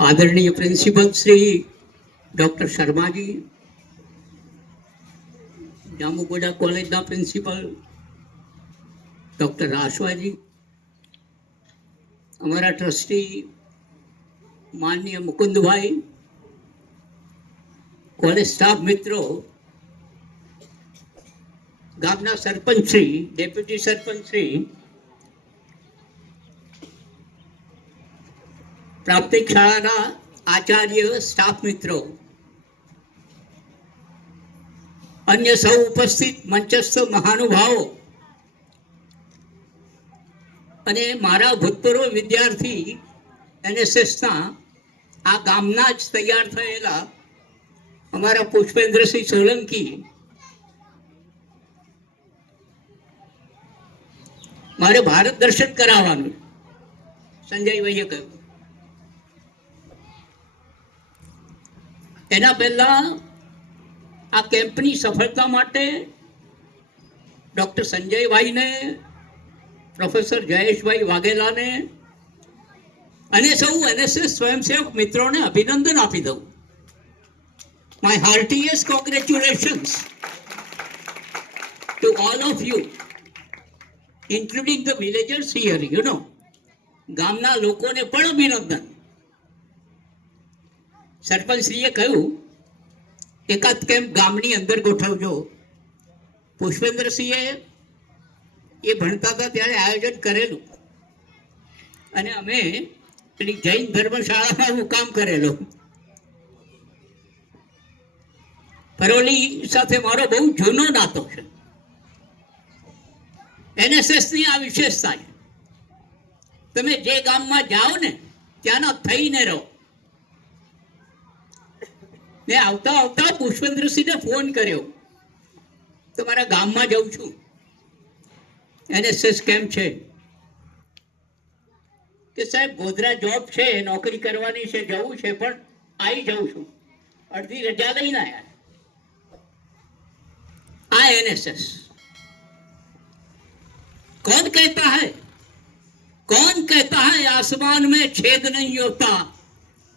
आदरणीय principal Shri doctor Sharma ji, जामुगोड़ा college principal doctor राशवा जी, अमरा trustee माननीय मुकुंद भाई, कॉलेज स्टाफ मित्रों, गामना सरपंच श्री, डेप्यूटी सरपंच श्री, प्राथमिक शाळाना आचार्य, स्टाफ मित्रों, अन्य सौ उपस्थित मंचस्थ महानुभावों અને મારા ભૂતપૂર્વ વિદ્યાર્થી એનએસએસના આ ગામના જ તૈયાર થયેલા અમારા પુષ્પેન્દ્રસિંહ સોલંકી, મારે ભારત દર્શન કરાવવાનું સંજયભાઈએ કહ્યું. એના પહેલા આ કેમ્પની સફળતા માટે ડોક્ટર સંજયભાઈને, પ્રોફેસર જયેશભાઈ વાઘેલાને અને સૌ એનએસએસ સ્વયંસેવક મિત્રોને અભિનંદન આપી દઉં. My heartiest congratulations to all of you, including the villagers here. You know, ગામના લોકોને પણ અભિનંદન. સરપંચશ્રીએ કહ્યું એકાદ કેમ્પ ગામની અંદર ગોઠવજો. પુષ્પેન્દ્રસિંહે એ ભણતા હતા ત્યારે આયોજન કરેલું અને અમે પેલી જૈન ધર્મશાળામાં હું કામ કરેલો. પરોલી સાથે મારો બહુ જૂનો નાતો છે. એનએસએસની આ વિશેષતા છે, તમે જે ગામમાં જાઓ ને ત્યાંના થઈને રહો. મેં આવતા આવતા પુષ્પેન્દ્રસિંહને ફોન કર્યો, તમારા ગામમાં જઉં છું, એનએસએસ કેમ્પ છે. કે સાહેબ ગોધરા જોબ છે, નોકરી કરવાની છે, જવું છે, પણ આવી જાઉં છું. અડધી રજા લઈને આવ્યા. આ एनएसएस कौन कहता है आसमान में छेद नहीं होता.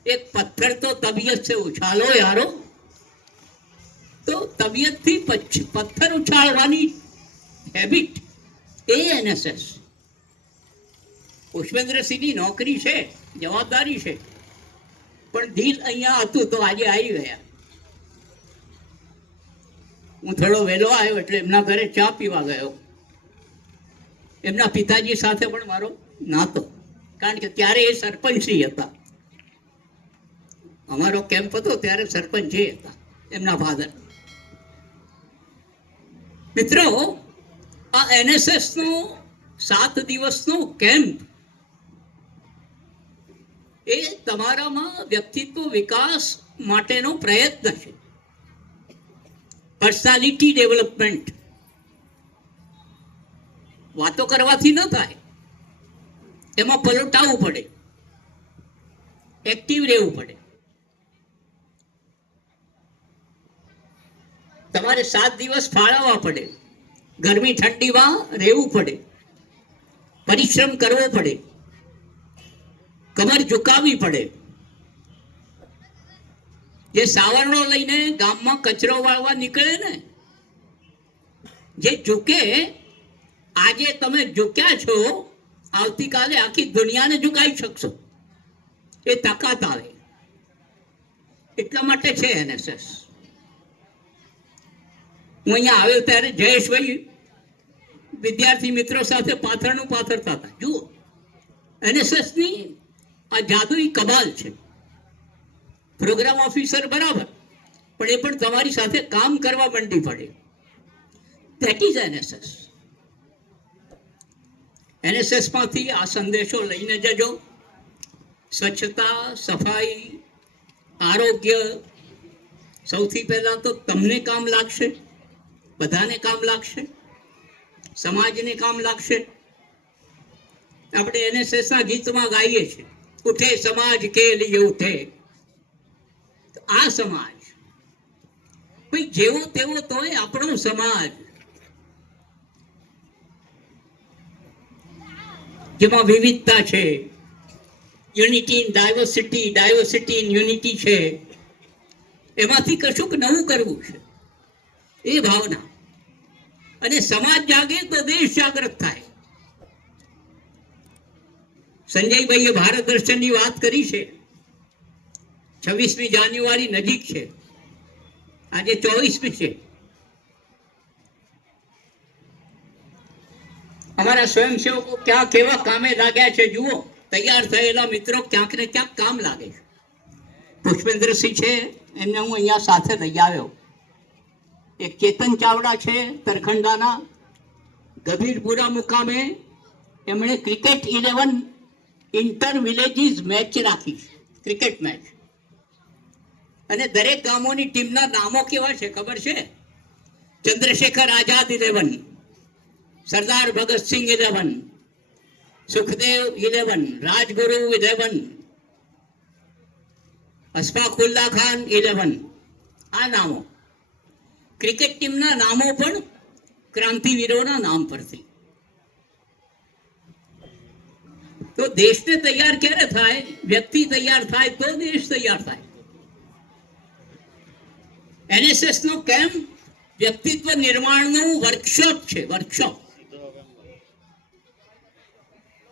एक पत्थर तो तबीयत से उछालो यारो. तो तबीयत थी पत्थर उछालवानी हैबिट એ એનએસએસ. પુષ્પેન્દ્રસિંહની નોકરી છે, જવાબદારી છે, પણ દિલ અહીંયા હતું તો આજે આવી ગયા. હું થોડો વહેલો આવ્યો એટલે એમના ઘરે ચા પીવા ગયો. એમના પિતાજી સાથે પણ મારો નાતો, કારણ કે ત્યારે એ સરપંચશ્રી હતા. અમારો કેમ્પ હતો ત્યારે સરપંચ એ હતા, એમના ફાધર. મિત્રો, આ એનએસએસ નો 7 દિવસનો કેમ્પ એ તમારામાં વ્યક્તિત્વ વિકાસ માટેનો પ્રયત્ન છે. Personality development. વાતો કરવાથી ન થાય, એમાં પલટાવવું પડે, એક્ટિવ રહેવું પડે. તમારે 7 દિવસ ફાળવવા પડે, ગરમી ઠંડીમાં રહેવું પડે, પરિશ્રમ કરવો પડે, કમર ઝુકાવવી પડે. જે સાવરણો લઈને ગામમાં કચરો વાળવા નીકળે ને, જે ઝૂકે, આજે તમે ઝૂક્યા છો, આવતીકાલે આખી દુનિયાને ઝુકાવી શકશો. એ તાકાત આવે. એટલા માટે છે એનએસએસ. હું અહીંયા આવ્યો ત્યારે જયેશભાઈ વિદ્યાર્થી મિત્રો સાથે પાથરનું પાથરતા હતા. જુઓ, એનએસએસની આ જાદુઈ કમાલ છે. પ્રોગ્રામ ઓફિસર બરાબર, પણ એ પણ તમારી સાથે કામ કરવા માંડી પડે. That is NSS. એનએસએસ માંથી આ સંદેશો લઈને જજો. સ્વચ્છતા, સફાઈ, આરોગ્ય સૌથી પહેલા તો તમને કામ લાગશે, બધાને કામ લાગશે, સમાજને કામ લાગશે. આપણે એનએસએસના ગીતમાં ગાઈએ છીએ, ઉઠે સમાજ કે લીએ ઉઠે. આ સમાજ ભાઈ જેવો તેવો તોય આપણો સમાજ, જેમાં વિવિધતા છે, unity in diversity, diversity in unity છે, એમાંથી કશુંક નવું કરવું છે, એ ભાવના. અને સમાજ જાગે તો દેશ જાગૃત થાય. સંજયભાઈએ ભારત દર્શનની વાત કરી છે. 26મી જાન્યુઆરી નજીક છે, આજે 24મી છે. અમારા સ્વયંસેવકો ક્યાં કેવા કામે લાગ્યા છે જુઓ. તૈયાર થયેલા મિત્રો ક્યાંક ને ક્યાંક કામ લાગે છે. પુષ્પેન્દ્રસિંહ છે, એમને હું અહીંયા સાથે લઈ આવ્યો. એક ચેતન ચાવડા છે તરખંડાના, ગભીરપુરા મુકામે એમણે ક્રિકેટ 11 ઇન્ટર વિલેજીસ મેચ રાખી છે, ક્રિકેટ મેચ. અને દરેક ગામોની ટીમના નામો કેવા છે ખબર છે? ચંદ્રશેખર આઝાદ 11, સરદાર ભગતસિંહ 11, સુખદેવ 11, રાજગુરુ 11, અશફાકુલ્લા ખાન 11. આ નામો ક્રિકેટ ટીમના નામો પણ ક્રાંતિવીરોના નામ પરથી. તો દેશને તૈયાર ક્યારે થાય? વ્યક્તિ તૈયાર થાય તો દેશ તૈયાર થાય. NSS નો કેમ્પ વ્યક્તિત્વ નિર્માણનું વર્કશોપ છે, વર્કશોપ.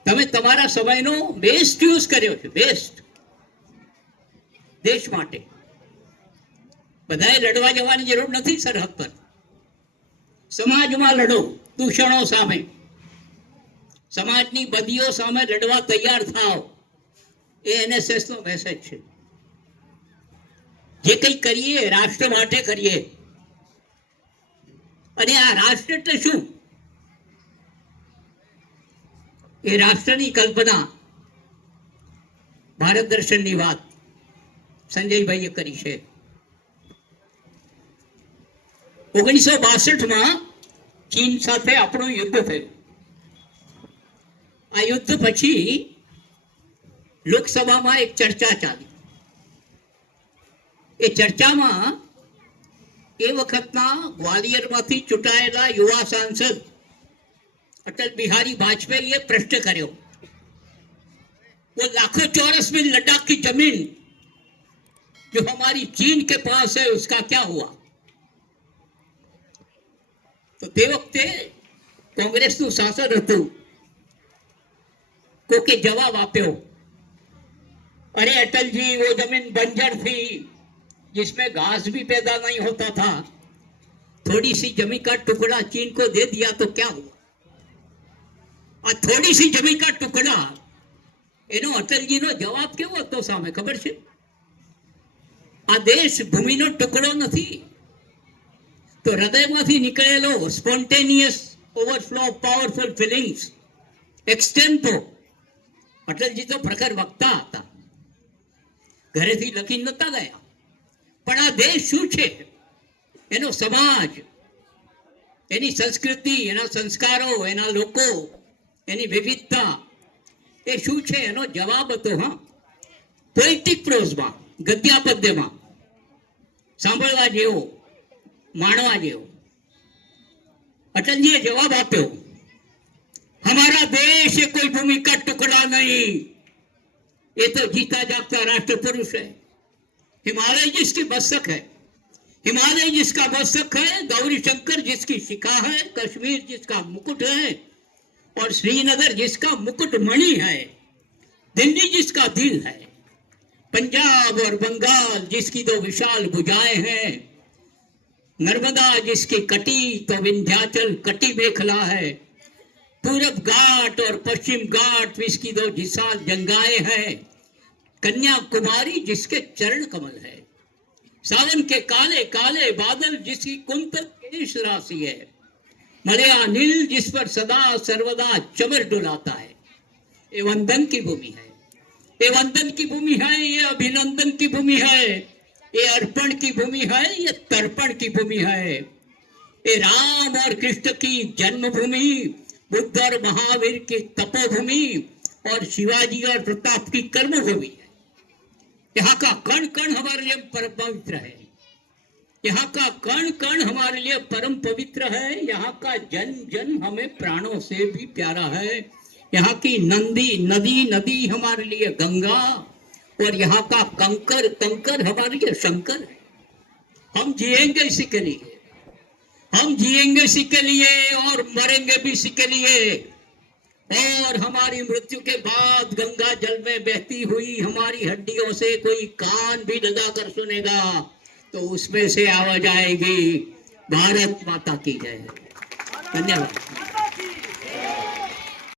તમે તમારા સમયનો બેસ્ટ યુઝ કર્યો છે, બેસ્ટ, દેશ માટે. બધાએ લડવા જવાની જરૂર નથી સરહદ પર. સમાજમાં લડો, દૂષણો સામે, સમાજની બદીઓ સામે લડવા તૈયાર થાવ, એ NSS નો મેસેજ છે. જે કંઈ કરીએ રાષ્ટ્ર માટે કરીએ. અને આ રાષ્ટ્ર એટલે શું? એ રાષ્ટ્રની કલ્પના ભારત દર્શનની વાત સંજયભાઈએ કરી છે. 1962માં ચીન સાથે આપણું યુદ્ધ થયું. આ યુદ્ધ પછી લોકસભામાં એક ચર્ચા ચાલી. એ ચર્ચામાં એ વખતના ગ્વાલિયરમાંથી ચૂંટાયેલા યુવા સાંસદ अटल बिहारी वाजपेयी ये प्रश्न करे, वो लाखों चौरस मील लद्दाख की जमीन जो हमारी चीन के पास है उसका क्या हुआ? तो તે વખતે કોંગ્રેસનું શાસન હતું. કોકે જવાબ આપ્યો, अरे अटल जी वो जमीन बंजर थी जिसमें घास भी पैदा नहीं होता था, थोड़ी सी जमीन का टुकड़ा चीन को दे दिया तो क्या हुआ? આ થોડી સી જમીન કા ટુકડા, એનો અટલજીનો જવાબ કેવો હતો સામે ખબર છે? આ દેશ ભૂમિનો ટુકડો નથી, તો હૃદયમાંથી નીકળેલો spontaneous overflow of powerful feelings extempore. Atalji તો પ્રખર વક્તા હતા, ઘરેથી લખી નતા ગયા. પણ આ દેશ શું છે, એનો સમાજ, એની સંસ્કૃતિ, એના સંસ્કારો, એના લોકો, એની વિવિધતા, એ શું છે એનો જવાબ હતો. હા, પોએટિક પ્રોઝમાં, ગદ્યા પદ્યમાં સાંભળવા જેવો, માણવા જેવો. અટલજીએ જવાબ આપ્યો, हमारा देश ये कोई भूमि का टुकड़ा नहीं, ये तो जीता जागता राष्ट्र पुरुष है. हिमालय जिसकी मस्तक है, हिमालय जिसका मस्तक है, गौरी शंकर जिसकी शिखा है, कश्मीर जिसका मुकुट है, और श्रीनगर जिसका मुकुट मणि है, दिल्ली जिसका दिल है, पंजाब और बंगाल जिसकी दो विशाल भुजाएं हैं, नर्मदा जिसकी कटी तो विंध्याचल कटी मेखला है, पूरब घाट और पश्चिम घाट जिसकी दो विशाल जंगाएं हैं, कन्याकुमारी जिसके चरण कमल है, सावन के काले काले बादल जिसकी कुंतल केश राशि है, मलया नील जिस पर सदा सर्वदा चमर डुलाता है. ये वंदन की भूमि है, ये वंदन की भूमि है, ये अभिनंदन की भूमि है, ये अर्पण की भूमि है, ये तर्पण की भूमि है. ये राम और कृष्ण की जन्मभूमि, बुद्ध और महावीर की तपोभूमि, और शिवाजी और प्रताप की कर्मभूमि है. यहाँ का कण कण हमारे लिए परम पवित्र है, यहाँ का कण कण हमारे लिए परम पवित्र है, यहाँ का जन्म जन्म हमें प्राणों से भी प्यारा है. यहाँ की नदी हमारे लिए गंगा, और यहाँ का कंकर हमारे लिए शंकर है। हम जिएंगे इसी के लिए, हम जिएंगे इसी के लिए और मरेंगे भी इसी के लिए। और हमारी मृत्यु के बाद गंगा जल में बहती हुई हमारी हड्डियों से कोई कान भी लगाकर सुनेगा तो उसमें से आवाज आएगी, भारत माता की जय। धन्यवाद।